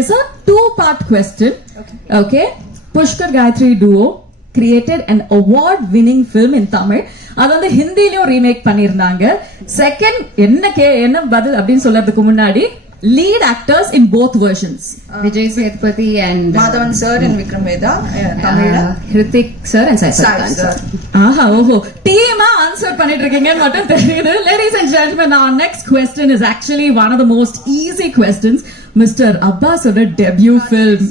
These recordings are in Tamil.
is a two-part question. Okay. Pushkar Gayatri duo created an award-winning film in Tamil. அது வந்து ஹிந்திலயும் ரீமேக் பண்ணிருந்தாங்க. செகண்ட் என்ன பதில் அப்படின்னு சொல்றதுக்கு முன்னாடி lead actors in both versions. Vijay Sethupathi and Madhavan sir and Vikram Vedha, Tamil. Hrithik sir and Sai sir. Aha, ஓஹோ டீமா ஆன்சர் பண்ணிட்டு இருக்கீங்கன்னு மட்டும் தெரியுது. Ladies and gentlemen, our next question is actually one of the most easy questions. Mr. Abbas oda debut film.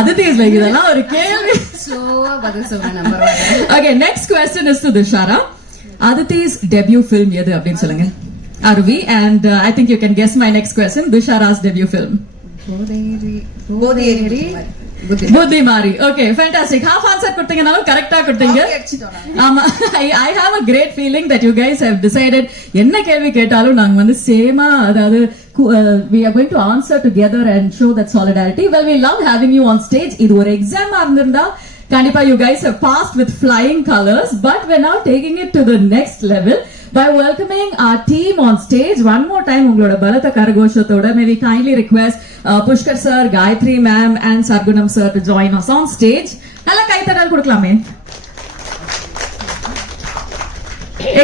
Aditi is like இதெல்லாம் ஒரு கேள்வி. ஸ்லோவா பதில் சொல்லுங்க number 1. Okay, next question is to Dushara. Aditi's debut film எது அப்படின்னு சொல்லுங்க. Arvi, and I think you can guess my next question. Dushara's debut film. Buddhimari. Okay, fantastic. Half answer கொடுத்தீங்கனாலும் கரெக்ட்டா கொடுத்தீங்க. ஆமா, I have a great feeling that you guys have decided என்ன கேள்வி கேட்டாலும் நாங்க வந்து சேமா அதாவது we are going to answer together and show that solidarity. Well, we love having you on stage. இது ஒரு எக்ஸாம் இருந்திருந்தா கண்டிப்பா you guys have passed with flying colors, but we're now taking it to the next level by welcoming our team on stage. One more time உங்களோட பலத்த கரகோஷத்தோட may we kindly request Pushkar sir, Gayatri ma'am and Sargunam sir to join us on stage. நல்லா கைத்தட்டல் கொடுக்கலாமே.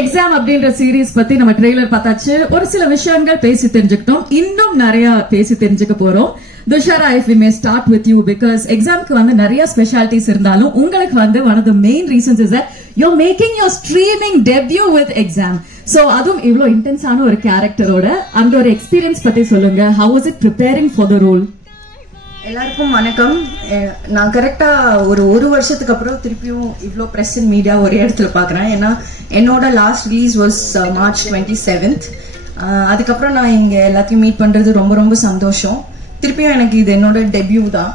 எக்ஸாம் அப்படின்ற சீரீஸ் பத்தி நம்ம ட்ரெய்லர் பார்த்தாச்சு. ஒரு சில விஷயங்கள் பேசி தெரிஞ்சுக்கிட்டோம். இன்னும் நிறைய பேசி தெரிஞ்சுக்க போறோம். Dushara, if we may start with you, because examக்கு வந்து நிறைய ஸ்பெஷாலிட்டிஸ் இருந்தாலும் உங்களுக்கு வந்து one of the main reasons is that you're making your streaming debut with exam. So அதுவும் இவ்ளோ இன்டென்ஸான ஒரு கேரக்டரோட அந்த ஒரு எக்ஸ்பீரியன்ஸ் பத்தி சொல்லுங்க. How was it preparing for the role? எல்லாருக்கும் வணக்கம். நான் கரெக்டா ஒரு வருஷத்துக்கு அப்புறம் திருப்பியும் இவ்ளோ பிரஸ் அண்ட் மீடியா ஒரே இடத்துல பாக்குறேன். ஏன்னா என்னோட last release was March 27th. அதுக்கப்புறம் நான் இங்க எல்லாத்தையும் மீட் பண்றது ரொம்ப ரொம்ப சந்தோஷம். திருப்பியும் எனக்கு இது என்னோட டெபியூ தான்,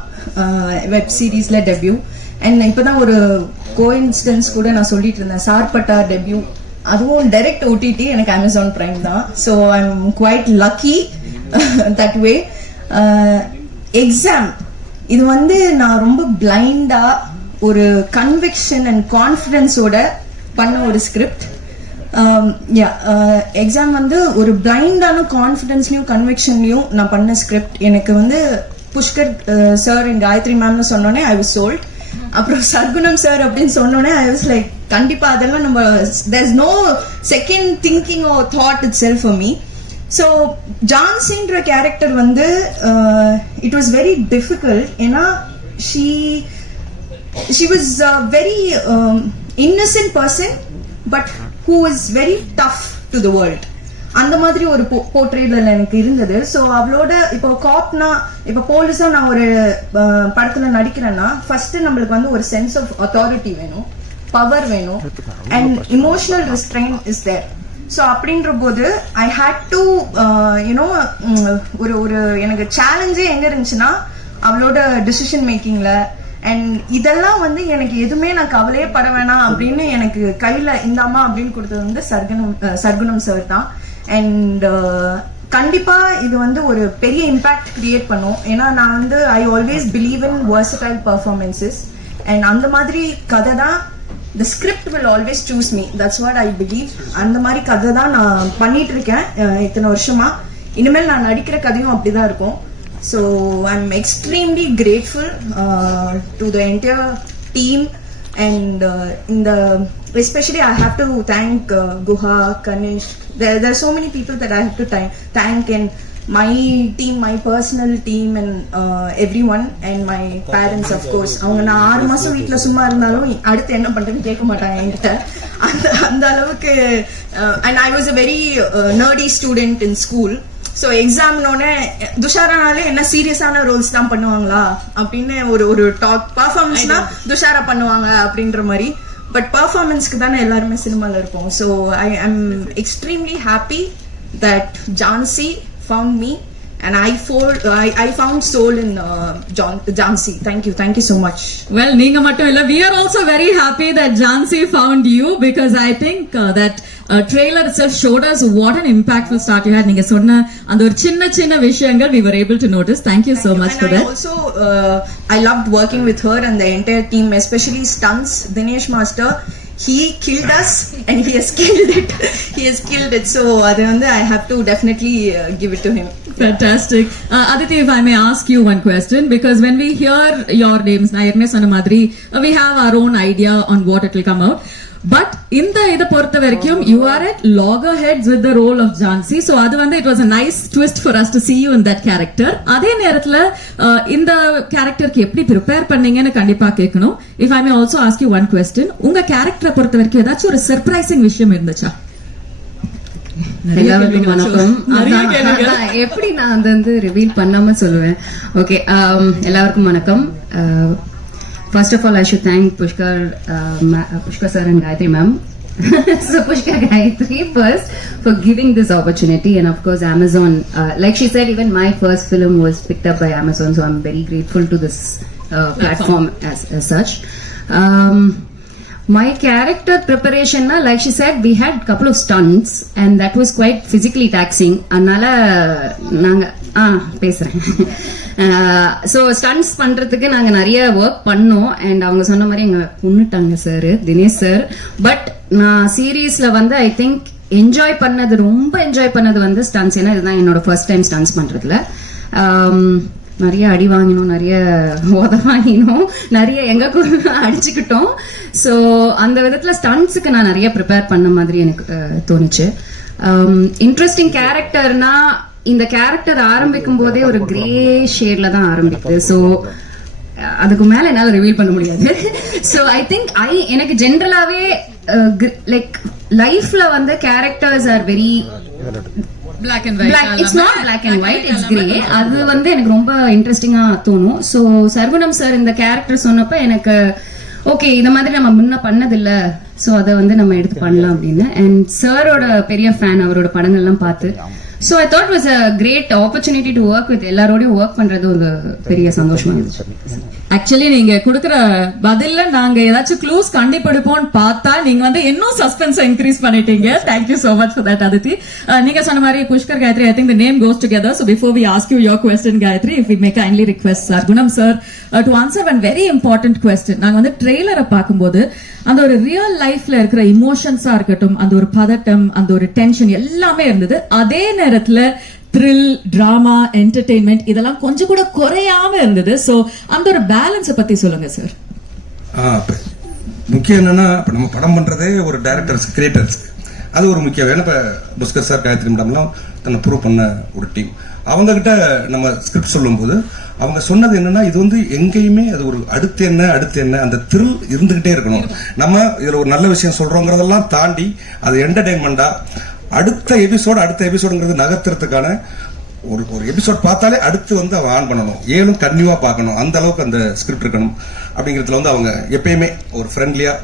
வெப் சீரீஸ்ல டெபியூ. அண்ட் இப்பதான் ஒரு கோஇன்சிடென்ஸ் கூட நான் சொல்லிட்டு இருந்தேன், சார்பட்டா டெபியூ, அதுவும் டைரக்ட் ஓடிடி, எனக்கு அமேசான் பிரைம் தான். So I am quite lucky that way. Exam இது வந்து நான் ரொம்ப பிளைண்டா ஒரு கன்விக்ஷன் அண்ட் கான்ஃபிடன்ஸோட பண்ண ஒரு ஸ்கிரிப்ட். எக்ஸாம் வந்து ஒரு பிளைண்டான கான்ஃபிடன்ஸ்லயும் கன்விக்ஷன்லயும் நான் பண்ண ஸ்கிரிப்ட். எனக்கு வந்து புஷ்கர் சார் அண்ட் காயத்ரி மேம்னு சொன்னோன்னே ஐ வாஸ் சோல்ட். அப்புறம் சர்க்குணம் சார் அப்படின்னு சொன்னோன்னே ஐ வாஸ் லைக் கண்டிப்பா அதெல்லாம் நம்ம there is no second thinking or thought itself for me. So ஜான்சின்ற கேரக்டர் வந்து இட் வாஸ் வெரி டிஃபிகல்ட். ஏன்னா she was very innocent person but who is very tough to the world. அந்த மாதிரி ஒரு போர்ட்ரேட்ல எனக்கு இருந்தது. ஸோ அவளோட இப்போ காப்னா இப்போ போலீஸா நான் ஒரு படத்துல நடிக்கிறேன்னா ஃபர்ஸ்ட் நம்மளுக்கு வந்து ஒரு சென்ஸ் ஆஃப் அத்தாரிட்டி வேணும், பவர் வேணும், and emotional restrain is there. So அப்படின்ற போது ஐ ஹேட் டு யூனோ ஒரு எனக்கு சேலஞ்சே எங்க இருந்துச்சுன்னா அவளோட டிசிஷன் மேக்கிங்ல. அண்ட் இதெல்லாம் வந்து எனக்கு எதுவுமே நான் கவலையே பட வேணாம் அப்படின்னு எனக்கு கையில இந்த அம்மா அப்படின்னு கொடுத்தது வந்து சர்க்குணம் சார் தான். அண்ட் கண்டிப்பா இது வந்து ஒரு பெரிய இம்பாக்ட் கிரியேட் பண்ணும். ஏன்னா நான் வந்து I always believe in versatile performances. And அந்த மாதிரி கதை தான் the script will always choose me. That's what I believe. அந்த மாதிரி கதை தான் நான் பண்ணிட்டு இருக்கேன் இத்தனை வருஷமா. இனிமேல் நான் நடிக்கிற கதையும் அப்படிதான் இருக்கும். So I'm extremely grateful to the entire team and especially I have to thank Guha, Kanish. There are so many people that I have to thank and my team, my personal team and everyone and my parents of course. அவங்க நான் 6 மாசம் வீட்ல சும்மா இருந்தாலும் அடுத்து என்ன பண்றேன்னு கேட்க மாட்டாங்க என்கிட்ட. அந்த அளவுக்கு. And I was a very nerdy student in school. So எக்ஸாம்னோடனே துஷாரானாலே என்ன சீரியஸான ரோல்ஸ் தான் பண்ணுவாங்களா அப்படின்னு ஒரு டாக் பர்ஃபார்மன்ஸ்னா துஷாரா பண்ணுவாங்க அப்படின்ற மாதிரி. பட் பர்ஃபார்மன்ஸ்க்கு தானே எல்லாருமே சினிமாவில் இருப்போம். So I am extremely happy that Jhansi found me and I found soul in Jansi. Thank you so much. Well, neenga mattum illa, we are also very happy that Jansi found you, because I think that trailer itself showed us what an impactful start you had. Neenga sonna and or chinna vishayangal we were able to notice. Thank you so much for that. Also I loved working with her and the entire team, especially stunts. Dinesh Master, he killed us and he has killed it. He has killed it. So I have to definitely give it to him. Fantastic. Aditi, if I may ask you one question, because when we hear your names, na erme sonna madri, we have our own idea on what it will come out. But in the idu portha varakum, you are at loggerheads with the role of Jhansi. So adu it was a nice twist for us to see you in that character. Adhe nerathla in the character ku eppadi prepare panningenu kandipa kekkanum. If I may also ask you one question, unga character portha varakum edachu or surprising vishayam irundhacha? எல்லாருக்கும் வணக்கம். எப்படி நான் வந்து ரிவீல் பண்ணாம சொல்லுவேன். ஓகே, எல்லாருக்கும் வணக்கம். First of all I should thank Pushkar sir and Gayatri ma'am. So Pushkar Gayatri first for giving this opportunity, and of course Amazon, like she said, even my first film was picked up by Amazon, so I'm very grateful to this platform as such. My character preparation, like she said, we had couple of stunts and that was quite physically taxing. Annala naanga பேசுறேன். ஸோ ஸ்டன்ட்ஸ் பண்றதுக்கு நாங்க நிறைய ஒர்க் பண்ணோம். அண்ட் அவங்க சொன்ன மாதிரி எங்க கொன்னுட்டாங்க சார், தினேஷ் சார். பட் நான் சீரீஸ்ல வந்து ஐ திங்க் ரொம்ப என்ஜாய் பண்ணது வந்து ஸ்டன்ட்ஸ். ஏன்னா இதுதான் என்னோட ஃபர்ஸ்ட் டைம் ஸ்டன்ட்ஸ் பண்றதுல. நிறைய அடி வாங்கினோம், நிறைய உத வாங்கினோம், நிறைய எங்க அடிச்சுக்கிட்டோம். ஸோ அந்த விதத்துல ஸ்டன்ட்ஸுக்கு நான் நிறைய ப்ரிப்பேர் பண்ண மாதிரி எனக்கு தோணுச்சு. இன்ட்ரெஸ்டிங் கேரக்டர்னா இந்த கேரக்டர் ஆரம்பிக்கும் போதே ஒரு கிரே ஷேட்ல தான் ஆரம்பிக்குது. ஸோ அதுக்கு மேல என்னால ரிவீல் பண்ண முடியாது. ஸோ ஐ திங்க் எனக்கு ஜென்ரலாவே லைக் லைஃப்ல வந்து characters are very black and white. It's not black and white, it's grey. அது வந்து எனக்கு ரொம்ப இன்ட்ரெஸ்டிங்கா தோணும். ஸோ சர்வனம் சார் இந்த கேரக்டர் சொன்னப்ப எனக்கு ஓகே, இந்த மாதிரி நம்ம முன்ன பண்ணதில்ல, ஸோ அதை வந்து நம்ம எடுத்து பண்ணலாம் அப்படின்னு. அண்ட் சாரோட பெரிய ஃபேன், அவரோட படங்கள்லாம் பார்த்து. So I thought was a great opportunity to work with எல்லாரோடையும் ஒர்க் பண்றது ஒரு பெரிய சந்தோஷமா இருந்துச்சு. ஆக்சுவலி நீங்க கொடுக்குற பதில்ல நாங்க ஏதாச்சும் க்ளூஸ் கண்டுபிடிப்போம்னு பார்த்தா நீங்க வந்து இன்னும் சஸ்பென்ஸ் இன்க்ரீஸ் பண்ணிட்டீங்க. Thank you so much for that Aditi. நீங்க சொன்ன மாதிரி Pushkar Gayatri, I think the name goes together. So before we ask you your question Gayatri, if we may kindly request Sarkunam sir to answer one very important question. நாங்க வந்து ட்ரெய்லரை பார்க்கும்போது அந்த ஒரு ரியல் லைஃப்ல இருக்கிற இமோஷன்ஸா இருக்கட்டும், அந்த ஒரு பதட்டம், அந்த ஒரு டென்ஷன் எல்லாமே இருந்தது. அதே நேரத்துல த்ரில், டிராமா, என்டர்டெயின்மெண்ட் இதெல்லாம் கொஞ்சம் கூட குறையாம இருந்தது. சோ அந்த ஒரு பேலன்ஸ் பத்தி சொல்லுங்க சார். முக்கியம் என்னன்னா, இப்ப நம்ம படம் பண்றதே ஒரு டைரக்டர்ஸ், கிரியேட்டர்ஸ், அது ஒரு முக்கியம். ஏன்னா இப்ப புஷ்கர் சார், காயத்ரி மேடம்லாம் தன்னை ப்ரூவ் பண்ண ஒரு டீம். அவங்க கிட்ட நம்ம ஸ்கிரிப்ட் சொல்லும் போது அவங்க சொன்னது என்னன்னா, இது வந்து எங்கேயுமே அது ஒரு அடுத்து என்ன அந்த த்ரில் இருந்துகிட்டே இருக்கணும். நம்ம இதுல ஒரு நல்ல விஷயம் சொல்றோங்கிறதெல்லாம் தாண்டி அது என்டர்டைன்மெண்டா அடுத்த எபிசோடுங்கிறது நகர்த்துறதுக்கான ஒரு எபிசோட் பார்த்தாலே அடுத்து வந்து அவன் ஆன் பண்ணணும், ஏழும் கன்னியூவா பார்க்கணும், அந்த அளவுக்கு அந்த ஸ்கிரிப்ட் இருக்கணும். அப்படிங்கிறதுல வந்து அவங்க எப்பயுமே ஒரு ஃப்ரெண்ட்லியா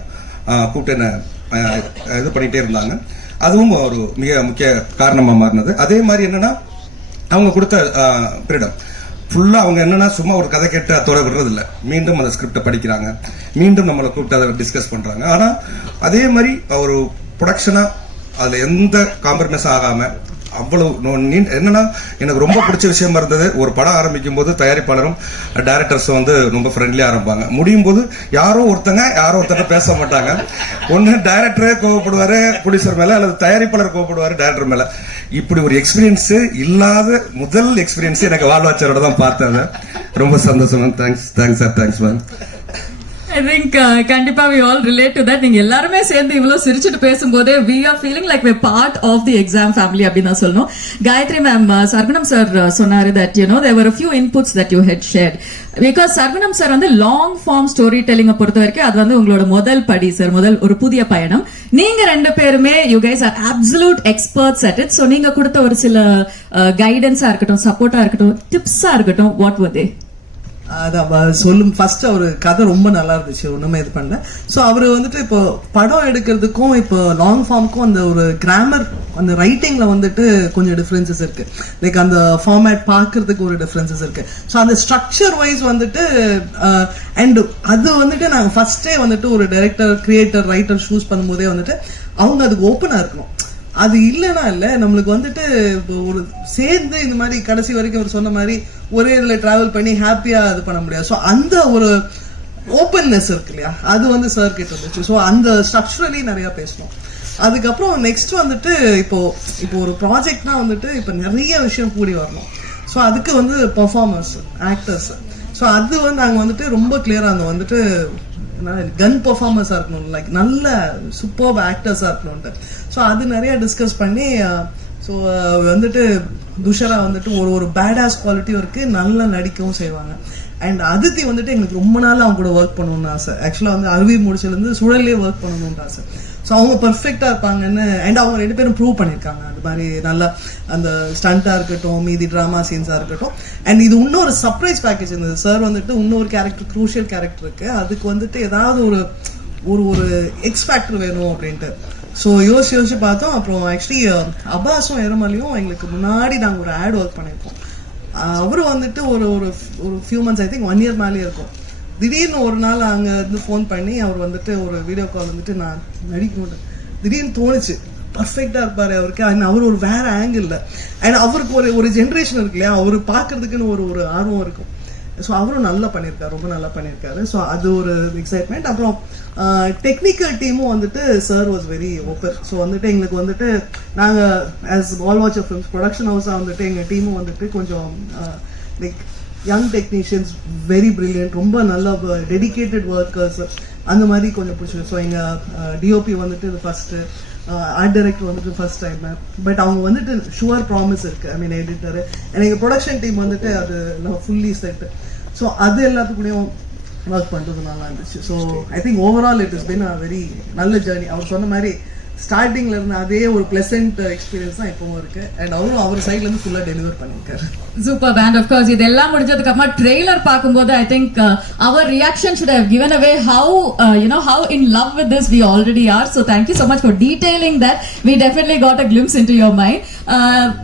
கூப்பிட்டு என்ன இது பண்ணிட்டே இருந்தாங்க. அதுவும் ஒரு மிக முக்கிய காரணமா மாறினது. அதே மாதிரி என்னன்னா, அவங்க கொடுத்த ஃப்ரீடம் ஃபுல்லா அவங்க என்னன்னா சும்மா ஒரு கதை கேட்டு அதோட விடுறது இல்லை, மீண்டும் அந்த ஸ்கிரிப்டை படிக்கிறாங்க, மீண்டும் நம்மளை கூப்பிட்டு அதை டிஸ்கஸ் பண்றாங்க. ஆனா அதே மாதிரி ஒரு ப்ரொடக்ஷனா அதுல எந்த காம்ப்ரமைஸும் ஆகாம அவ்வளவு என்னன்னா, எனக்கு ரொம்ப பிடிச்ச விஷயமா இருந்தது, ஒரு படம் ஆரம்பிக்கும் போது தயாரிப்பாளரும் டைரக்டர்ஸும் வந்து ரொம்ப ஃப்ரெண்ட்லியா ஆரம்பிப்பாங்க. முடியும் போது யாரோ ஒருத்தங்க பேச மாட்டாங்க. ஒன்னு டைரக்டரே கோவப்படுவாரு ப்ரொடியூசர் மேல, அல்லது தயாரிப்பாளர் கோவப்படுவாரு டைரக்டர் மேல. இப்படி ஒரு எக்ஸ்பீரியன்ஸ் இல்லாத முதல் எக்ஸ்பீரியன்ஸ் எனக்கு வாழ்வாச்சரோட தான் பார்த்தேன். ரொம்ப சந்தோஷம். Thanks sir, thanks ma'am. I think கண்டிப்பா we all relate to that. நீங்க எல்லாருமே சேர்ந்து இவ்வளவு சிரிச்சிட்டு பேசும்போதே we are feeling like we're part of the exam family அப்படின்னு தான் சொல்லணும். காயத்ரி மேம், சர்குணம் சார் சொன்னாரு that there were a few inputs that you had shared. Because Sargunam sir வந்து லாங் ஃபார்ம் ஸ்டோரி டெல்லிங்க பொறுத்த வரைக்கும் அது வந்து உங்களோட முதல் படி சார், முதல் ஒரு புதிய பயணம். நீங்க ரெண்டு பேருமே you guys are absolute experts at it. So நீங்க கொடுத்த ஒரு சில கைடன்ஸா இருக்கட்டும், சப்போர்ட்டா இருக்கட்டும், டிப்ஸா இருக்கட்டும், what were they? அதான் சொல்லும். ஃபர்ஸ்ட் அவரு கதை ரொம்ப நல்லா இருந்துச்சு, ஒண்ணுமே இது பண்ணல. ஸோ அவரு வந்துட்டு இப்போ படம் எடுக்கிறதுக்கும் இப்போ லாங் ஃபார்முக்கும் அந்த ஒரு கிராமர், அந்த ரைட்டிங்ல வந்துட்டு கொஞ்சம் டிஃபரன்சஸ் இருக்கு. லைக் அந்த ஃபார்மேட் பார்க்கறதுக்கு ஒரு டிஃபரன்சஸ் இருக்கு. ஸோ அந்த ஸ்ட்ரக்சர் வைஸ் வந்துட்டு அண்ட் அது வந்துட்டு நாங்கள் ஃபர்ஸ்டே வந்துட்டு ஒரு டைரக்டர், கிரியேட்டர், ரைட்டர் சூஸ் பண்ணும்போதே வந்துட்டு அவங்க அதுக்கு ஓப்பனா இருக்கணும். அது இல்லைன்னா இல்ல நம்மளுக்கு வந்துட்டு ஒரு சேர்ந்து இந்த மாதிரி கடைசி வரைக்கும் அவர் சொன்ன மாதிரி ஒரே இதுல டிராவல் பண்ணி ஹாப்பியா இது பண்ண முடியாது. ஸோ அந்த ஒரு ஓப்பன்னஸ் இருக்கு இல்லையா, அது வந்து சார் கிட்ட இருந்துச்சு. ஸோ அந்த ஸ்ட்ரக்சரலி நிறைய பேசணும். அதுக்கப்புறம் நெக்ஸ்ட் வந்துட்டு இப்போ ஒரு ப்ராஜெக்ட்னா வந்துட்டு இப்போ நிறைய விஷயம் கூடி வரணும். ஸோ அதுக்கு வந்து பெர்ஃபார்மர்ஸ், ஆக்டர்ஸ், ஸோ அது வந்து நாங்கள் வந்துட்டு ரொம்ப கிளியராக அந்த வந்துட்டு கன் பெர்ஃபார்மன்ஸாக இருக்கணும், லைக் நல்ல சூப்பர் ஆக்டர்ஸாக இருக்கணும்ட்டு. ஸோ அது நிறைய டிஸ்கஸ் பண்ணி ஸோ வந்துட்டு துஷரா வந்துட்டு ஒரு பேடாஸ் குவாலிட்டியும் இருக்கு, நல்லா நடிக்கவும் செய்வாங்க. அண்ட் அதித்தி வந்துட்டு எங்களுக்கு ரொம்ப நாள் அவங்க கூட ஒர்க் பண்ணணும்னு ஆசை. ஆக்சுவலாக வந்து அருவி முடிச்சிலேருந்து சுழல்லே ஒர்க் பண்ணணும்னு ஆசை. ஸோ அவங்க பர்ஃபெக்டாக இருப்பாங்கன்னு, அண்ட் அவங்க 2 பேரும் ப்ரூவ் பண்ணியிருக்காங்க. அது மாதிரி நல்லா அந்த ஸ்டண்ட்டாக இருக்கட்டும், மீதி ட்ராமா சீன்ஸாக இருக்கட்டும். அண்ட் இது இன்னொரு சர்ப்ரைஸ் பேக்கேஜ் இருந்தது. சார் வந்துட்டு இன்னொரு கேரக்டர், க்ரூஷியல் கேரக்டர் இருக்கு, அதுக்கு வந்துட்டு ஏதாவது ஒரு எக்ஸ் ஃபேக்டர் வேணும் அப்படின்ட்டு. ஸோ யோசிச்சு பார்த்தோம். அப்புறம் ஆக்சுவலி அப்பாஸும் எரமலையும் எங்களுக்கு முன்னாடி நாங்கள் ஒரு ஆட் ஒர்க் பண்ணியிருக்கோம். அவரும் வந்துட்டு ஒரு few months, I think 1 year மேலேயே இருக்கும். திடீர்னு ஒரு நாள் அங்கே இருந்து ஃபோன் பண்ணி அவர் வந்துட்டு ஒரு வீடியோ கால் வந்துட்டு நான் நடிக்க மாட்டேன், திடீர்னு தோணுச்சு பர்ஃபெக்டாக இருப்பார் அவருக்கு. அண்ட் அவர் ஒரு வேற ஆங்கிள், அண்ட் அவருக்கு ஒரு ஜென்ரேஷன் இருக்கு இல்லையா, அவர் பார்க்கறதுக்குன்னு ஒரு ஆர்வம் இருக்கும். ஸோ அவரும் நல்லா பண்ணியிருக்காரு, ரொம்ப நல்லா பண்ணியிருக்காரு. ஸோ அது ஒரு எக்ஸைட்மெண்ட். அப்புறம் டெக்னிக்கல் டீமும் வந்துட்டு sir was very open. So வந்துட்டு எங்களுக்கு வந்துட்டு நாங்கள் as all Watcher Films production ஹவுஸாக வந்துட்டு எங்கள் டீமும் வந்துட்டு கொஞ்சம் like young technicians, very brilliant, ரொம்ப நல்ல டெடிக்கேட்டட் ஒர்க்கர்ஸ், அந்த மாதிரி கொஞ்சம் பிடிச்சி. ஸோ எங்கள் டிஓபி வந்துட்டு இது ஃபர்ஸ்ட்டு, ஆர்ட் டைரக்டர் வந்துட்டு ஃபர்ஸ்ட் டைம். பட் அவங்க வந்துட்டு ஷுவர் ப்ராமிஸ் இருக்கு, ஐ மீன் எடிட்டரு, எங்கள் ப்ரொடக்ஷன் டீம் வந்துட்டு அது ஃபுல்லி செட்டு. ஸோ அது எல்லாத்துக்கூடயும் ஒர்க் பண்ணுறது நல்லா இருந்துச்சு. So I think overall it is been a very நல்ல ஜேர்னி. அவர் சொன்ன மாதிரி ஸ்டார்டிங்ல இருந்து அதே ஒரு பிளசன்ட் எக்ஸ்பீரியன்ஸ் தான் இப்பவும் இருக்கு. அண்ட் அவரும் அவர் சைட்ல இருந்து ஃபுல்லா டெலிவர் பண்ணிருக்காரு. Super pant. ஆஃப் கோர்ஸ் இதெல்லாம் முடிஞ்சதுக்கு அப்புறமா ட்ரெய்லர் பார்க்கும்போது I think our reaction should have given away how how in love with this we already are. So thank you so much for detailing that. We definitely got a glimpse into your mind.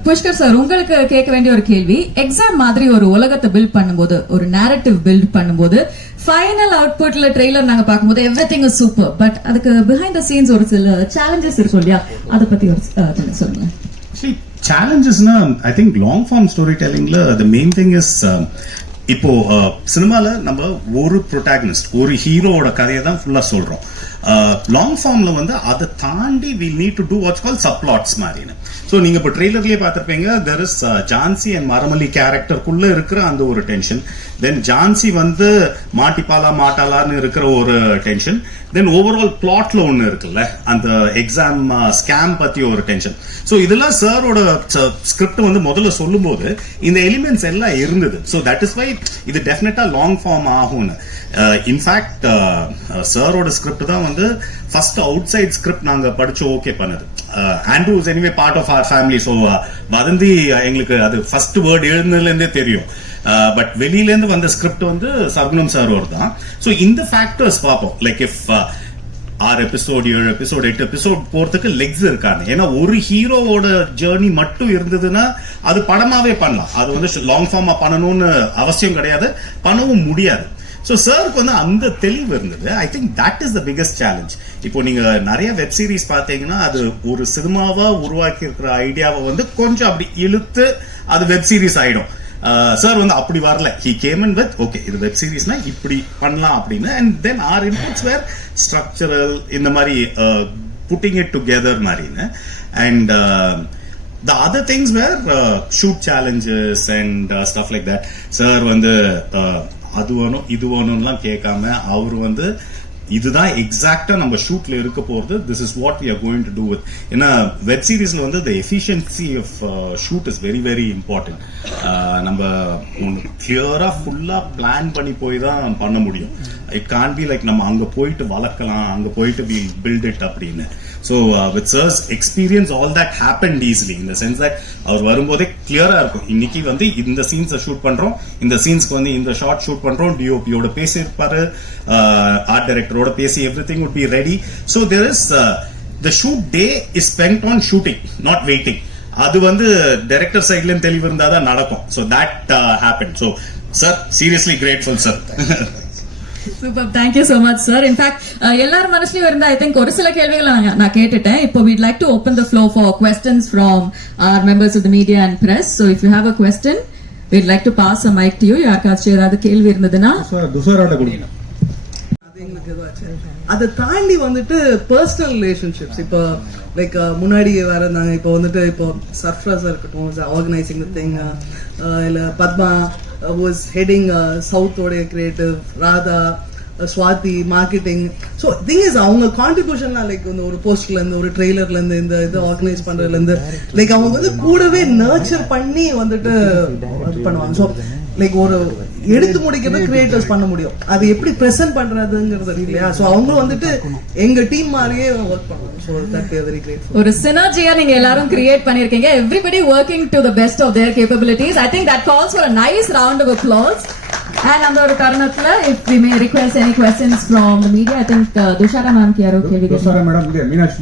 Pushkar sir, உங்களுக்கு கேட்க வேண்டிய ஒரு கேள்வி, எக்ஸாம் மாதிரி ஒரு உலகத்தை பில்ட் பண்ணும்போது, ஒரு narrative பில்ட் பண்ணும்போது, ஃபைனல் அவுட்புட்ல ட்ரெய்லர் நாங்க பார்க்கும்போது எவ்ரிதிங் இஸ் சூப்பர், பட் அதுக்கு பிஹைண்ட் த சீன்ஸ் ஒரு சில சேலஞ்சஸ் இருக்கும் இல்லையா, அதை பத்தி ஒரு சொல்லுங்க. சேலஞ்சஸ்னா I think long form story டெல்லிங்ல த மெயின் திங் இஸ், இப்போ சினிமால நம்ம ஒரு ப்ரொட்டாகனிஸ்ட், ஒரு ஹீரோவோட கதையை தான் ஃபுல்லா சொல்றோம். லாங் ஃபார்ம்ல வந்து அதை தாண்டி we need to do what's call subplots மாதிரின்னு. ஸோ நீங்க இப்போ ட்ரெய்லர்லயே பார்த்திருப்பீங்க, தெர் இஸ் ஜான்சி அண்ட் மரமலி கேரக்டருக்குள்ள இருக்கிற அந்த ஒரு டென்ஷன், தென் ஜான்சி வந்து மாட்டிப்பாலா மாட்டாளான்னு இருக்கிற ஒரு டென்ஷன், தென் ஓவரால் பிளாட்ல ஒண்ணு இருக்குல்ல, அந்த எக்ஸாம் ஸ்கேம் பத்தி ஒரு டென்ஷன். ஸோ இதெல்லாம் சாரோட ஸ்கிரிப்ட் வந்து முதல்ல சொல்லும் போது இந்த எலிமெண்ட்ஸ் எல்லாம் இருந்தது. ஸோ தட் இஸ் வை இது டெஃபினட்டா லாங் ஃபார்ம் ஆகும்னு. இன்ஃபேக்ட் சாரோட ஸ்கிரிப்ட் தான் வந்து ஃபர்ஸ்ட் அவுட் சைட் ஸ்கிரிப்ட் நாங்க படிச்சு ஓகே பண்ணது. Andrew is anyway part of our family. So Vadhandhi எங்களுக்கு அது ஃபர்ஸ்ட் வேர்ட் எழுதுனதுல இருந்தே தெரியும். பட் வெளியில இருந்து வந்த ஸ்கிரிப்ட் வந்து சர்குணம் சார் தான். ஸோ இந்த ஃபேக்டர்ஸ் பார்ப்போம், like if 6 episode 7 episode 8 episode போறதுக்கு லெக்ஸ் இருக்காங்க. ஏன்னா ஒரு ஹீரோவோட ஜேர்னி மட்டும் இருந்ததுன்னா அது படமாவே பண்ணலாம், அது வந்து லாங் ஃபார்மா பண்ணணும்னு அவசியம் கிடையாது, பண்ணவும் முடியாது. ஸோ சாருக்கு வந்து அந்த தெளிவு இருந்தது. ஐ think that is the biggest challenge. இப்போ நீங்க நிறைய வெப் சீரிஸ் பார்த்தீங்கன்னா அது ஒரு சினிமாவா உருவாக்கி இருக்கிற ஐடியாவை வந்து கொஞ்சம் அப்படி இழுத்து அது வெப் சீரிஸ் ஆயிடும். சார் வந்து அப்படி வரல, he came in with okay இது வெப் சீரிஸ்னா இப்படி பண்ணலாம் அப்படின்னு. And then our inputs were structural, இந்த மாதிரி புட்டிங் இட் டுகெதர் மாதிரின்னு. And the other things were shoot challenges and stuff like that. Sir வந்து அது வேணும் இது வேணும்லாம் கேட்காம அவர் வந்து இதுதான் எக்ஸாக்டா நம்ம ஷூட்ல இருக்க போறது, this is what we are going to do with. ஏன்னா வெப் சீரிஸ்ல வந்து the efficiency of shoot is very very important. நம்ம கிளியரா ஃபுல்லா பிளான் பண்ணி போய் தான் பண்ண முடியும். இட் கான் பி லைக் நம்ம அங்க போயிட்டு வளர்க்கலாம், அங்க போயிட்டு வி பில்ட் இட் அப்படின்னு. So with sir's experience all that happened easily in the sense that அவர் வரும்போதே கிளியரா இருக்கும், இன்னைக்கு வந்து இந்த சீன்ஸை ஷூட் பண்றோம், இந்த சீன்ஸ்க்கு வந்து இந்த ஷார்ட் ஷூட் பண்றோம், டிஓபியோட பேசி இருப்பாரு, ஆர்ட் டைரக்டரோட பேசி everything would be ready. So there is the shoot day is spent on shooting, not waiting. அது வந்து டைரக்டர் சைட்ல இருந்து தெளிவு இருந்தா தான் நடக்கும். So that happened. So sir, seriously grateful sir. Super, thank you so much sir. In fact எல்லாரும் மனசுலயும் இருந்தா ஐ திங்க் ஒரு சில கேள்விகளை நான் கேட்டுட்டேன். இப்போ we'd like to open the floor for questions from our members of the media and press. So if you have a question, we'd like to pass a mic to you. யாருக்காச்சும் ஏதாவது கேள்வி இருந்ததுன்னா துஷாராட்ட கொடுங்க. இதுவாச்சு. அதை தாண்டி வந்துட்டு பர்சனல் ரிலேஷன்ஷிப்ஸ் இப்போ லைக் முன்னாடி வேற இருந்தாங்க, இப்போ வந்துட்டு இப்போ சர்ஃப்ராஸா இருக்கட்டும், ஆர்கனைசிங் தி திங், இல்ல பத்மா வாஸ் ஹெடிங் சவுத்தோடைய creative, Radha, Swathi marketing. So thing is அவங்க கான்ட்ரிபியூஷன்லாம் லைக் வந்து ஒரு போஸ்டர்ல இருந்து ஒரு ட்ரெய்லர்ல இருந்து இந்த இது ஆர்கனைஸ் பண்றதுல இருந்து லைக் அவங்க வந்து கூடவே நர்ச்சர் பண்ணி வந்துட்டு இது பண்ணுவாங்க. ஸோ லைக் ஒரு எடுத்து முடிக்கிறது கிரியேட்டர்ஸ் பண்ண முடியும், அது எப்படி பிரசன்ட் பண்றதுங்கிறது இருக்கு இல்லையா. ஸோ அவங்க வந்துட்டு எங்க டீம் மாதிரியே ஒர்க் பண்ணுவாங்க. So that very great. ஒரு சினர்ஜியா நீங்க எல்லாரும் கிரியேட் பண்ணிருக்கீங்க. Everybody working to the best of their capabilities. I think that calls for a nice round of applause. And அந்த ஒரு தருணத்துல if we may request any questions from the media, I think Dushara ma'am ki yaro kelvi Dushara madam, Meenakshi